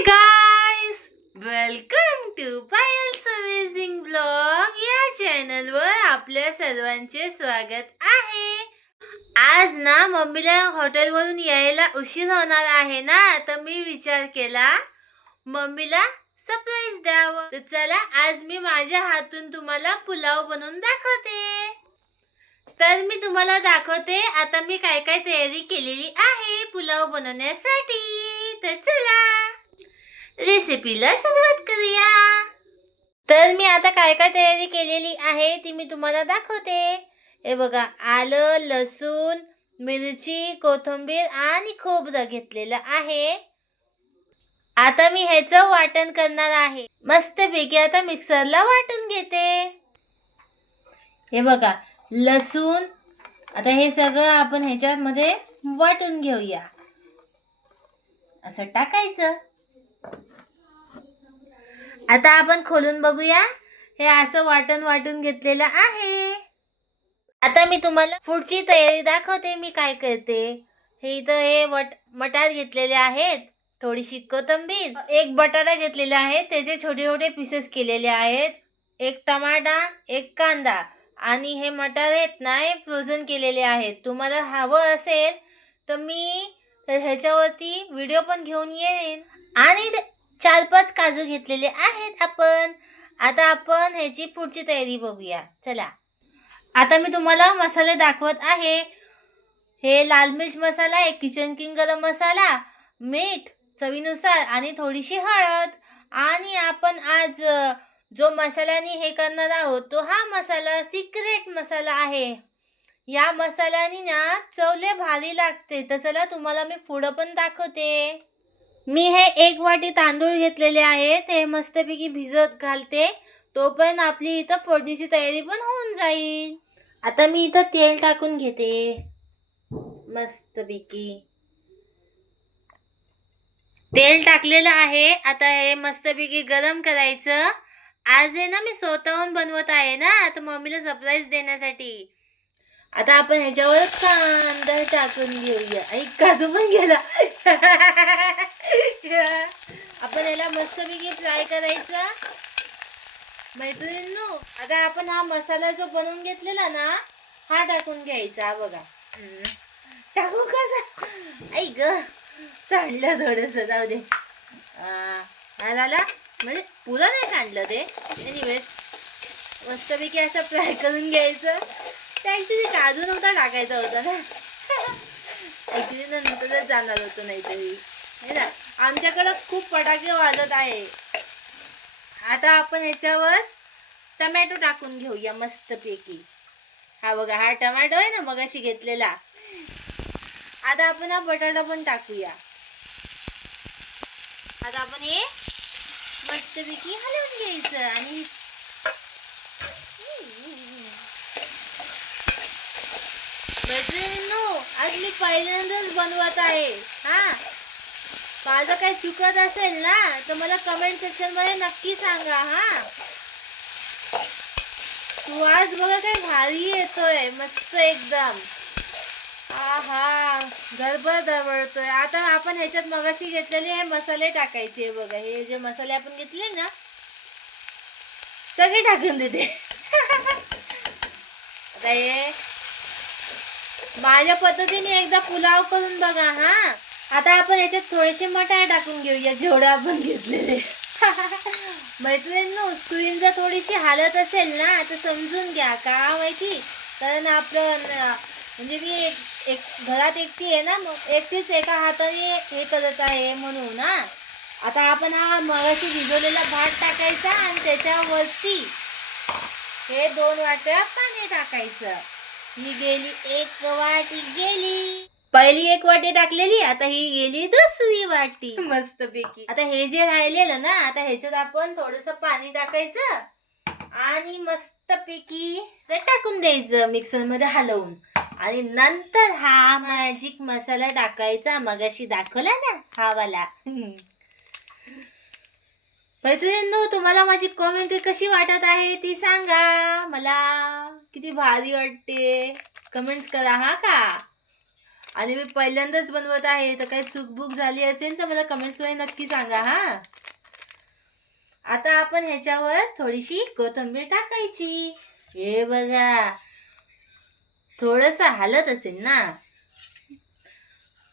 Guys welcome to Payal's amazing blog या चॅनलवर आपल्या सर्वांचे स्वागत आहे. आज ना मम्मीला हॉटेलवरून यायला उशीर होणार आहे ना? तर मी विचार केला मम्मीला सरप्राईज द्यावं. तर चला आज मी माझ्या हातून तुम्हाला पुलाव बनवून दाखवते. तर मी तुम्हाला दाखवते आता मी काय काय तयारी केलेली आहे पुलाव बनवण्यासाठी. तर चला. रेसिपीला सुरुवात करूया. तर मी आता काय काय तयारी केलेली आहे ती मी तुम्हाला दाखवते. हे बघा आलं लसूण मिरची कोथिंबीर आणि खोबरं घेतलेलं आहे. आता मी ह्याचं वाटण करणार आहे. मस्तपैकी आता मिक्सरला वाटून घेते. हे बघा लसूण आता हे सगळं आपण ह्याच्यामध्ये वाटून घेऊया. असं टाकायचं. आता आपण खोलून बघूया. हे असं वाटण वाटून घेतलेलं आहे. आता मी तुम्हाला पुढची तयारी दाखवते मी काय करते. हे इथं हे वट मटार घेतलेले आहेत थोडीशी कोथिंबीर. एक बटाटा घेतलेला आहे त्याचे छोटे छोटे पीसेस केलेले आहेत. एक टमाटा एक कांदा आणि हे मटार आहेत ना हे फ्रोझन केलेले आहेत. तुम्हाला हवं असेल तर मी ह्याच्यावरती व्हिडिओ पण घेऊन येईन. आणि चार पाच काजू घेतलेले आहेत आपण. आता आपण ह्याची पुढची तयारी बघूया. चला. आता मी तुम्हाला मसाले दाखवत आहे. हे लाल मिर्च मसाला एक किचन किंग गरम मसाला मीठ चवीनुसार आणि थोडीशी हळद. आणि आपण आज जो मसाल्याने हे करणार आहोत तो हा मसाला सिक्रेट मसाला आहे. या मसाल्याने ना चवले भारी लागते. तर चला तुम्हाला मी पुढं पण दाखवते. मी हे एक वाटी तांदूळ घेतलेले आहे. ते मस्तपैकी भिजत घालते. तो पण आपली इथं फोडणीची तयारी पण होऊन जाईल. आता मी इथं तेल टाकून घेते. मस्तपैकी. तेल टाकलेलं आहे. आता हे मस्तपैकी गरम करायचं. आज आहे ना मी स्वतःहून बनवत आहे ना आता मम्मीला सरप्राईज देण्यासाठी. आता आपण ह्याच्यावर कांदा टाकून घेऊया. आणि काजू पण गेला. आपण याला मस्तपैकी फ्राय करायचा. मैत्रिणींनो आता आपण हा मसाला जो बनवून घेतलेला ना हा टाकून घ्यायचा बघा. टाकू कसा आई ग सांडलं थोडस जाऊ दे. आ, म्हणजे पुरं नाही सांडलं ते. एनिवेज मस्तपैकी असं फ्राय करून घ्यायचं. त्या ॲक्च्युली काजू नव्हता टाकायचा होता ना. नंतरच जाणार होतो नाहीतरी. है ना? आमच्याकडं खूप फटाके वाजत आहे. आता आपण याच्यावर टमॅटो टाकून घेऊया मस्तपैकी. हा बघा हा टमॅटो आहे ना मगाशी घेतलेला. आता आपण हा बटाटा पण टाकूया. आता आपण हे मस्तपैकी हलवून घ्यायचं आणि मैत्रिणींनो आज मी पहिल्यांदाच बनवत आहे. हा? माझं काही चुकत असेल ना तर मला कमेंट सेक्शनमध्ये नक्की सांगा हा? तू आज बघा काय भारी येतोय मस्त एकदम. हा हा दरवळतोय. आता आपण ह्याच्यात मगाशी घेतलेले हे मसाले टाकायचे बघा. हे जे मसाले आपण घेतले ना सगळे टाकून देते. आता हे माझ्या पद्धतीने एकदा पुलाव करून बघा हा. आता आपण याच्यात थोडेसे मटार टाकून घेऊया जेवढे आपण घेतलेले. मैत्रिणींनो स्क्रीन जर थोडीशी हालत असेल ना तर समजून घ्या का माहिती? कारण आपलं म्हणजे मी एक एक घरात एकटी आहे ना मग एकटीच एका हाताने हे करत आहे म्हणून ना आता आपण हा मगाशी भिजवलेला भात टाकायचा आणि त्याच्यावरती हे दोन वाट्या पाणी टाकायचं. ही गेली एक वाटी गेली. पहिली एक वाटी टाकलेली आता ही गेली दुसरी वाटी. मस्त पैकी आता हे जे राहिलेलं ना आता ह्याच्यात आपण थोडस पाणी टाकायचं आणि मस्त पैकी टाकून द्यायचं मिक्सरमध्ये हलवून. आणि नंतर हा मॅजिक मसाला टाकायचा मगाशी दाखवला ना हा वाला. मैत्रिणींनो तुम्हाला माझी कॉमेंट्री कशी वाटत आहे ती सांगा मला. किती भारी वाटते. कमेंट्स करा हा का? आणि मी पहिल्यांदाच बनवत आहे तर काही चुकबुक झाली असेल तर मला कमेंट्समध्ये नक्की सांगा हा. आता आपण ह्याच्यावर थोडीशी कोथिंबीर टाकायची. हे बघा. थोडंसं हालत असेल ना?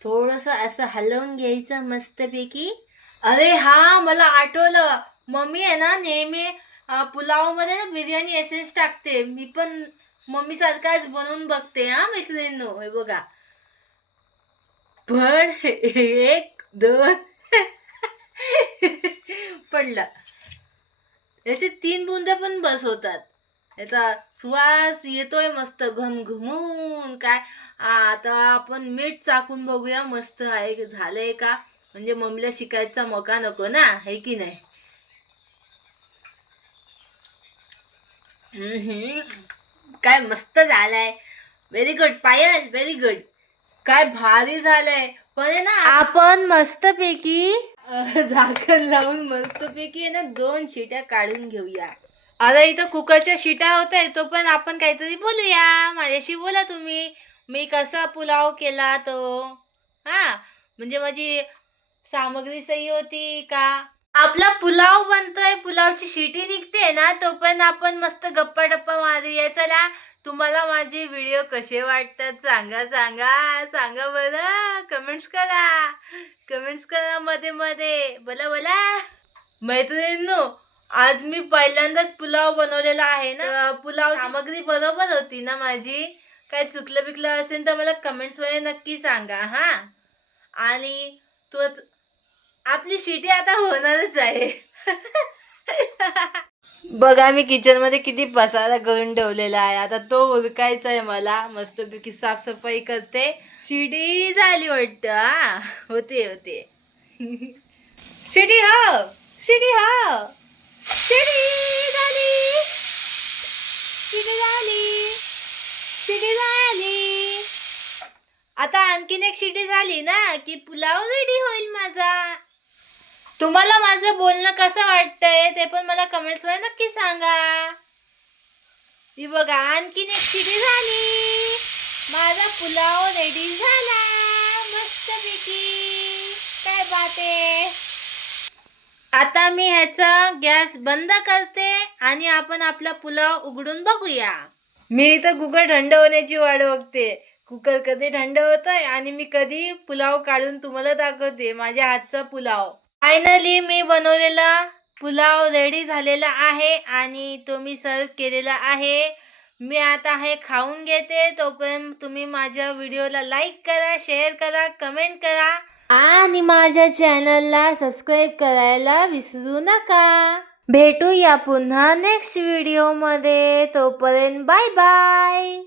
थोडंसं असं हलवून घ्यायचं मस्तपैकी. अरे हा मला आठवलं. मम्मी आहे ना नेहमी पुलावमध्ये ना बिर्याणी एसेन्स टाकते. मी पण मम्मी सारखाच बनवून बघते हा मैत्रिणींनो. हे बघा. पण एक दोन पडला. याचे तीन बुंद्या पण बस होतात याचा सुवास येतोय मस्त घमघमून. काय? आता आपण मीठ चाकून बघूया मस्त आहे झालंय का? म्हणजे मम्मीला शिकायचा मका नको ना हे की नाही? काय मस्त झालंय. Very good Payal very good काय भारी झालंय. पण आहे ना आपण मस्तपैकी झाकण लावून मस्तपैकी आहे ना दोन शिट्या काढून घेऊया. आता इथं कुकरच्या शिट्या होत आहे तो पण आपण काहीतरी बोलूया. माझ्याशी बोला तुम्ही. मी कसा पुलाव केला तो? हा म्हणजे माझी सामग्री सही होती का? आपला पुलाव बनतोय पुलावची शिटी निघते ना तो पण आपण मस्त गप्पा टप्पा मारूया. चला तुम्हाला माझे व्हिडिओ कसे वाटतात सांगा सांगा सांगा बरं. कमेंट्स करा. कमेंट्स करा मध्ये मध्ये. बोला बोला. मैत्रिणींनो आज मी पहिल्यांदाच पुलाव बनवलेला आहे ना. पुलाव सामग्री बरोबर होती ना माझी? काय चुकलं बिकलं असेल तर मला कमेंट्समध्ये नक्की सांगा हां. आणि तोच आपली शिटी आता होणारच आहे. बघा मी किचनमध्ये किती पसारा करून ठेवलेला आहे. आता तो उरकायचा आहे मला. मस्तपैकी साफसफाई करते. शिटी झाली वाटतं हा. होते होते. शिटी हो शिटी हो. शिटी झाली. शिटी झाली. शिटी झाली. आता आणखीन एक शिटी झाली ना की पुलाव रेडी होईल माझा. तुम्हाला माझं बोलणं कसं वाटतंय ते पण मला कमेंट्समध्ये नक्की सांगा. ही बघा आणखीन एक चिडी झाली. माझा पुलाव रेडी झाला. मस्तपैकी. काय बाते आता मी ह्याचा गॅस बंद करते आणि आपण आपला पुलाव उघडून बघूया. मी इथं कुकर थंड होण्याची वाट बघते. कुकर कधी थंड होतोय आणि मी कधी पुलाव काढून तुम्हाला दाखवते. माझ्या हातचा पुलाव. फायनली मी बनवलेला पुलाव रेडी झालेला आहे आणि तो मी सर्व केलेला आहे. मी आता हे खाऊन घेते. तोपर्यंत तुम्ही माझ्या व्हिडिओला लाईक करा शेअर करा कमेंट करा आणि माझ्या चॅनलला सबस्क्राईब करायला विसरू नका. भेटूया पुन्हा नेक्स्ट व्हिडिओमध्ये तोपर्यंत बाय बाय